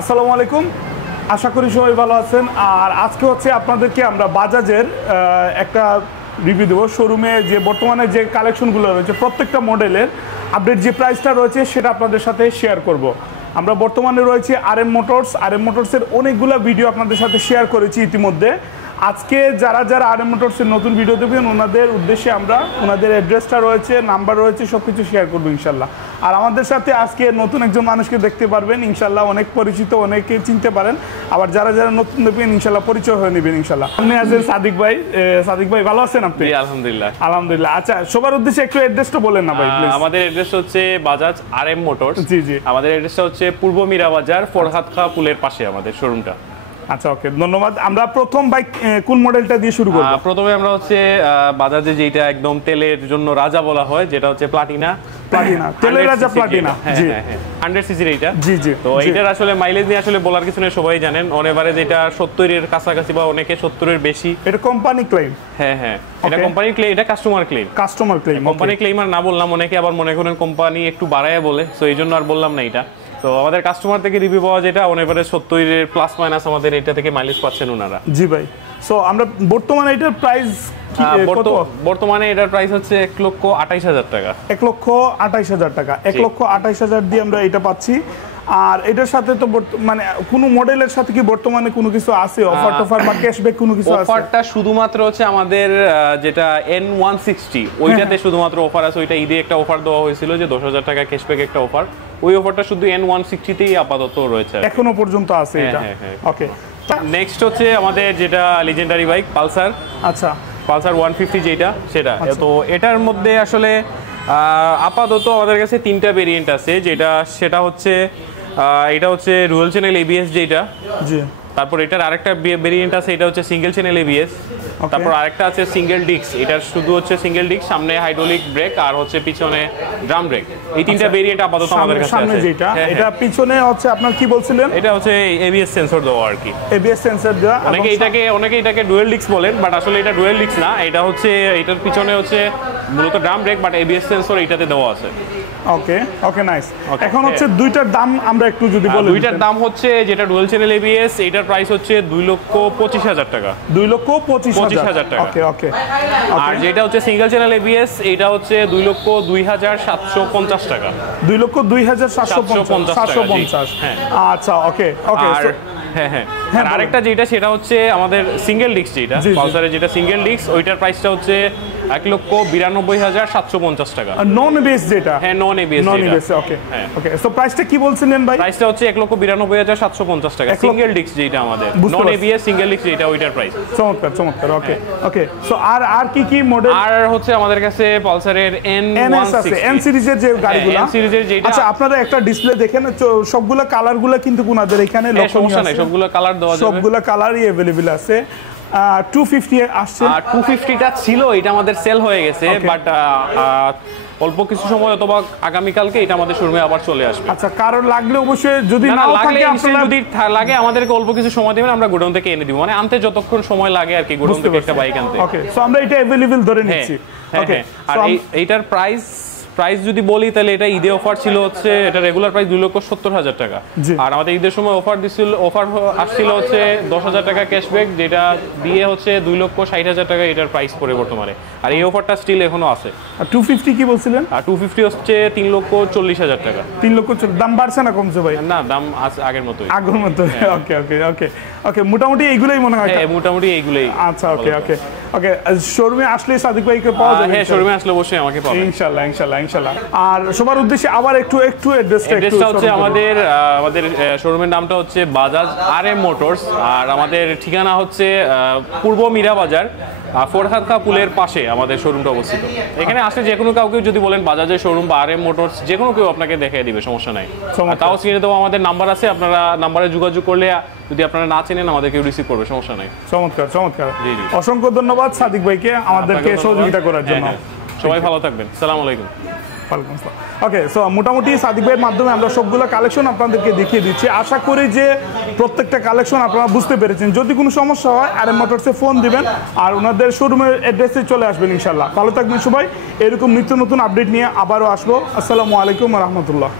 আসসালামু আলাইকুম, আশা করি সবাই ভালো আছেন। আর আজকে হচ্ছে আপনাদেরকে আমরা বাজাজের একটা রিভিউ দেবো। শোরুমে যে বর্তমানে যে কালেকশনগুলো রয়েছে প্রত্যেকটা মডেলের আপডেট যে প্রাইসটা রয়েছে সেটা আপনাদের সাথে শেয়ার করব। আমরা বর্তমানে রয়েছে RM মোটরসের অনেকগুলো ভিডিও আপনাদের সাথে শেয়ার করেছি ইতিমধ্যে। আজকে যারা যারা RM মোটরসের নতুন ভিডিও দেবেন ওনাদের উদ্দেশ্যে আমরা ওনাদের অ্যাড্রেসটা রয়েছে, নাম্বার রয়েছে, সব কিছু শেয়ার করবো ইনশাল্লাহ। আর আমাদের সাথে আজকে নতুন একজন মানুষকে দেখতে পারবেন ইনশাল্লাহ, অনেক পরিচিত, অনেকে চিনতে পারেন। আবার যারা যারা নতুন দেখবেন ইনশাল্লাহ পরিচয় হয়ে নেবেন ইনশাল্লাহ। আপনি আছেন সাদিক ভাই। সাদিক ভাই ভালো আছেন আপনি? আলহামদুলিল্লাহ। আলহামদুলিল্লাহ। আচ্ছা, সবার উদ্দেশ্যে একটু অ্যাড্রেসটা বলেন না ভাই প্লিজ। আমাদের অ্যাড্রেস হচ্ছে বাজাজ RM মোটরস। জি জি। আমাদের অ্যাড্রেসটা হচ্ছে পূর্ব মীরা বাজার, ফরহাদ খাঁ পুলের পাশে আমাদের শোরুমটা। আচ্ছা, ওকে, ধন্যবাদ। আমরা প্রথম বাইক কোন মডেলটা দিয়ে শুরু করব? প্রথমে আমরা হচ্ছে বাজাজে যেটা একদম তেলের জন্য রাজা বলা হয়, যেটা হচ্ছে প্লাটিনা। তেলের রাজা প্লাটিনা। জি, 100 সিসির এইটা। জি জি। তো এইটার আসলে মাইলেজ নিয়ে আসলে বলার কিছু নেই, সবাই জানেন। অন এভারেজ এটা 70 এর কাছাকাছি বা অনেকে 70 এর বেশি। এটা কোম্পানি ক্লেম? হ্যাঁ, এটা কোম্পানি ক্লেম, এটা কাস্টমার ক্লেম। কোম্পানি ক্লেম আর না বললাম, অনেকে আবার মনে করেন কোম্পানি একটু বাড়ায় বলে, সো এই জন্য আর বললাম না এটা। তো আমাদের কাস্টমার থেকে রিভিউ পাওয়া যেটা অন এভারেজ 70 এর প্লাস মাইনাস আমাদের এটা থেকে মাইলেজ পাচ্ছেন ওনারা। জি ভাই। সো আমরা বর্তমানে এটার প্রাইস বর্তমানে এটার প্রাইস হচ্ছে 1,28,000 টাকা। 1,28,000 টাকা। 1,28,000 দিয়ে আমরা এটা পাচ্ছি। আর এটার সাথে তো মানে কোনো মডেলের সাথে কি বর্তমানে কোনো কিছু আছে, অফার টফার বা ক্যাশব্যাক কোনো কিছু আছে? অফারটা শুধুমাত্র হচ্ছে আমাদের যেটা N160 ওইটাতে শুধুমাত্র অফার আছে। ওইটা ঈদে একটা অফার দেওয়া হয়েছিল যে 10,000 টাকা ক্যাশব্যাক একটা অফার। ওই অফারটা শুধু N160 তেই আপাতত রয়েছে, এখনো পর্যন্ত আছে এটা। ওকে, নেক্সট হচ্ছে আমাদের যেটা লিজেন্ডারি বাইক পালসার। আচ্ছা, পালসার 150 যেটা সেটা। তো এটার মধ্যে আসলে আপাতত আমাদের কাছে 3টা ভেরিয়েন্ট আছে। সেটা হচ্ছে এটা হচ্ছে ডুয়াল চ্যানেল ABS যেটা। জি। তারপর এটার আরেকটা ভেরিয়েন্ট আছে, এটা হচ্ছে সিঙ্গেল চ্যানেল ABS। তারপর আরেকটা আছে সিঙ্গেল ডিস্ক। এটা শুধু হচ্ছে সিঙ্গেল ডিস্ক, সামনে হাইড্রোলিক ব্রেক আর হচ্ছে পিছনে ড্রাম ব্রেক। এই 3টা ভেরিয়েন্ট আপাতত আমাদের কাছে আছে। সামনে যেটা, এটা পিছনে হচ্ছে আপনার কি বলছিলেন? এটা হচ্ছে ABS সেন্সর দেওয়া আর কি। ABS সেন্সর দেওয়া। অনেকে এটাকে ডুয়াল ডিস্ক বলেন, বাট আসলে এটা ডুয়াল ডিস্ক না। এটা হচ্ছে এটার পিছনে হচ্ছে মূলত drum brake, but ABS sensor এটাতে দেওয়া আছে। ওকে, নাইস। এখন হচ্ছে দুইটার দাম আমরা একটু যদি বলি। দুইটার দাম হচ্ছে যেটা ডুয়াল চ্যানেল ABS, এটার প্রাইস হচ্ছে 2,25,000 টাকা। 2,25,000 টাকা। ওকে। আর যেটা হচ্ছে সিঙ্গেল চ্যানেল ABS, এটা হচ্ছে 2,02,750 টাকা। 2,02,750। আচ্ছা, ওকে। হ্যাঁ। আর আরেকটা যেটা সেটা হচ্ছে আমাদের সিঙ্গেল ডিস্ক, যেটা পালসারের যেটা সিঙ্গেল ডিস্ক, ওইটার প্রাইসটা হচ্ছে 1,92,750 টাকা। নন ABS যেটা? হ্যাঁ, নন ABS। ওকে। সো প্রাইসটা কি বলছিলেন ভাই? প্রাইসটা হচ্ছে 1,92,750 টাকা সিঙ্গেল ডিস্ক যেটা আমাদের। নন ABS সিঙ্গেল ডিস্ক যেটা, ওইটার প্রাইস। চমৎকার। ওকে। সো আর কি মডেল? আর হচ্ছে আমাদের কাছে পালসারের N160 N সিরিজের যে গাড়িগুলো। N সিরিজের যেটা। আচ্ছা, আপনারা একটা ডিসপ্লে দেখেন, সবগুলো কালারগুলো কিন্তু আপনাদের এখানে সমস্যা নাই, সবগুলো কালার দেওয়া যাবে, সবগুলো কালারই अवेलेबल আছে। 250 আসছে। 250টা ছিল, এটা আমাদের সেল হয়ে গেছে, বাট অল্প কিছু সময় অথবা আগামীকালকে এটা আমাদের শোরুমে আবার চলে আসবে। আচ্ছা, কারণ লাগলে অবশ্যই, যদি না লাগে যদি লাগে আমাদেরকে অল্প কিছু সময় দিবেন, আমরা গোডাউন থেকে এনে দিব। মানে আনতে যতক্ষণ সময় লাগে আর কি, গোডাউন থেকে একটা বাইক আনতে। ওকে, সো আমরা এটা अवेलेबल ধরে নিচ্ছি। ওকে। আর এইটার প্রাইস যদি বলি তাহলে এটা ঈদে অফার ছিল হচ্ছে, এটা রেগুলার প্রাইস 2,70,000 টাকা। আর আমাদের ঈদের সময় অফার আসছিল হচ্ছে 10,000 টাকা ক্যাশব্যাক, যেটা দিয়ে হচ্ছে 2,60,000 টাকা এটার প্রাইস পড়ে বর্তমানে। আর এই অফারটা স্টিল এখনো আছে। আর 250 কি বলছিলেন? আর 250 হচ্ছে 3,40,000 টাকা। 3,40,000 দাম বাড়ছে না কমছে ভাই? না, দাম আছে আগের মতোই। ওকে। মোটামুটি এইগুলাই মনে হয়? হ্যাঁ, মোটামুটি এইগুলাই। আচ্ছা, ওকে। শোরুমে আসলে সাদিক ভাইকে পাওয়া যাবে? হ্যাঁ, শোরুমে আসলে অবশ্যই আমাকে পাবেন ইনশাআল্লাহ। আর সবার উদ্দেশ্যে আবার একটু অ্যাড্রেসটা হচ্ছে আমাদের শোরুমের নামটা হচ্ছে বাজাজ RM মোটরস। আর আমাদের ঠিকানা হচ্ছে পূর্ব মীরা বাজার, ফরহাদ খাঁ পুলের পাশে আমাদের শোরুমটা অবস্থিত। এখানে আসলে যে কোনো কাউকে যদি বলেন বাজাজের শোরুম বা RM মোটরস, যে কোনো কেউ আপনাকে দেখিয়ে দিবে, সমস্যা নাই। তাও স্ক্রিনে দেওয়া আমাদের নাম্বার আছে, আপনারা নাম্বারে যোগাযোগ করলে যদি আপনারা না চেনেন আমাদের কেউ রিসিভ করবে, সমস্যা নাই। চমৎকার। অসংখ্য ধন্যবাদ সাদিক ভাইকে আমাদেরকে সহযোগিতা করার জন্য। সবাই ভালো থাকবেন। আসসালামু আলাইকুম। ওকে, সো মোটামুটি সাদিক ভাইয়ের মাধ্যমে আমরা সবগুলো কালেকশন আপনাদেরকে দেখিয়ে দিচ্ছি। আশা করি যে প্রত্যেকটা কালেকশন আপনারা বুঝতে পেরেছেন। যদি কোনো সমস্যা হয় RM মোটরসে ফোন দিবেন আর ওনাদের শোরুমের অ্যাড্রেসে চলে আসবেন ইনশাল্লাহ। ভালো থাকবেন সবাই। এরকম নিত্য নতুন আপডেট নিয়ে আবারও আসবো। আসসালামু আলাইকুম ওয়া রাহমাতুল্লাহ।